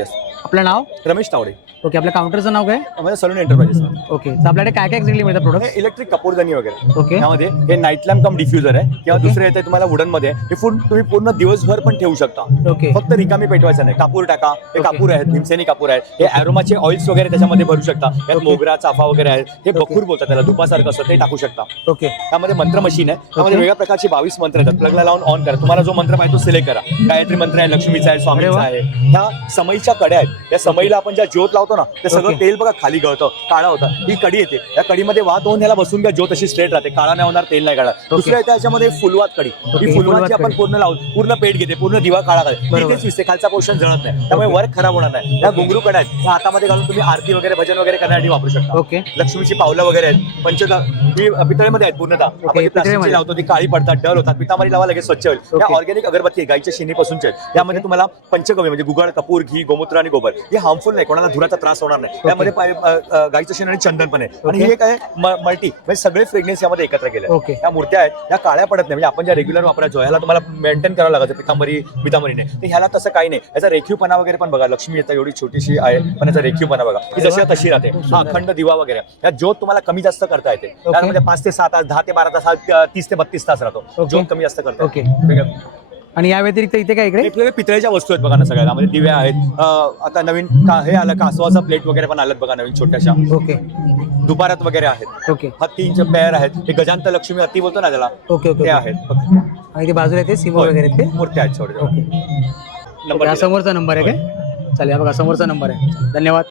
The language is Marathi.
येस. आपलं नाव? रमेश तावडे. ओके. आपल्या काउंटरचं नाव काय? माझं सलून एंटरप्राइजेस. ओके. तर आपल्याकडे काय काय एक्झॅक्टली मिळतं प्रोडक्ट? इलेक्ट्रिक कपूरदानी वगैरे. ओके. त्यामध्ये हे नाईट लॅम्प कम डिफ्युजर आहे किंवा ओके. दुसरे येते तुम्हाला वुडन मध्ये. हे फुल तुम्ही पूर्ण दिवसभर पण ठेवू शकता. ओके. फक्त रिकामी पेटवायचं नाही. कापूर टाका. हे ओके. कापूर आहेत, भीमसेनी कापूर आहेत. हे अरोमाचे ऑइल्स वगैरे त्याच्यामध्ये भरू शकता. यात ओके. मोगरा, चाफा वगैरे आहेत. हे ओके. बखूर बोलतात त्याला, धुपासारखं असतं ते टाकू शकता. ओके. त्यामध्ये मंत्र मशीन आहे. त्यामध्ये ओके. वेगळ्या प्रकारचे 22 मंत्र येतात. प्लगला लावून ऑन करा. तुम्हाला जो मंत्र पाहिजे तो सिलेक्ट करा. गायत्री मंत्र आहे, लक्ष्मीचा आहे, स्वामीचा आहे. ह्या समईच्या कड्या आहेत. या समईला आपण ज्या ज्योत लावतो ना ते सगळं ओके. तेल बघा खाली गळतं, काळा होतं. ही कडी येते. या कढीमध्ये वात होऊन याला बसून घ्या, ज्योत अशी स्ट्रेट राहते, काळा नाही होणार, तेल नाही काढणार. दुसऱ्या येते याच्यामध्ये फुलवात कडी. ओके. ही फुलवातची आपण कडी. पूर्ण लावून पूर्ण पेट घेते, पूर्ण दिवा काळा करते. बरोबर. इथेच विसते, खालचा पोर्शन जळत नाही, त्यामुळे वर्क खराब होणार नाही. या घुंगरू कड्या आहेत, त्या हातामध्ये घालून तुम्ही आरती वगैरे भजन वगैरे करण्यासाठी वापरू शकता. ओके. लक्ष्मीची पावलं वगैरे आहेत, पंचदा ही पितळेमध्ये आहेत पूर्णतः. आपण जी प्लास्टिकची पितळेमध्ये. लावतो ती काळी पडतात, डल होतात. पितांबरी लावा, लगेच स्वच्छ होईल. ओके. या ऑर्गॅनिक अगरबत्ती आहे, गाईच्या शेणीपासूनची आहेत. त्यामध्ये तुम्हाला पंचगव्य म्हणजे गुगळ, कपूर, घी, गोमूत्र आणि गोबर हे हार्मफुल नाही, कोणाला धुराचा त्रास होणार नाही. त्यामध्ये गाईचं शेण आणि चंदन पण आहे. आणि हे काय मल्टी म्हणजे सगळे फ्रेग्रन्स यामध्ये एकत्र केले. ओके. त्या मूर्त्या आहेत त्या काळ्या पडत नाही, म्हणजे आपण ज्या रेग्युलर वापरायचो ह्याला तुम्हाला मेंटेन करावं लागायचं पितांबरीने. तर ह्याला तसं काही नाही. याचा रेखीवपणा वगैरे पण बघा, लक्ष्मी येतात एवढी छोटीशी आहे पण याचा रेखीवपणा बघा, ही जशी आहे तशी राहते. हा अखंड दिवा वगैरे या ज्योत तुम्हाला कमी जास्त करता येते. त्यामध्ये 5 ते 7 तास, 10 ते 12 तास, 30 ते 32 तास राहतो. ओके. ज्योत कमी जास्त करता ओके. येते. आणि या व्यतिरिक्त इथे काय इकडे? वेगवेगळ्या पितळेच्या वस्तू आहेत बघा ना सगळ्या. त्यामध्ये दिवे आहेत. आता नवीन हे आलं, कासवाचा प्लेट वगैरे पण आलं बघा नवीन छोट्याशा. ओके. दुपारात वगैरे आहेत. ओके. हत्तींचे पेअर आहेत. हे गजांत लक्ष्मी हत्ती बोलतो ना त्याला, ओके. ओके. ते आहेत. आणि ते बाजूला ते सिंह वगैरे ते मूर्त्या आहेत छोटे. ओके. नंबर हा समोरचा नंबर आहे काय? चालेल, हा बघा समोरचा नंबर आहे. धन्यवाद.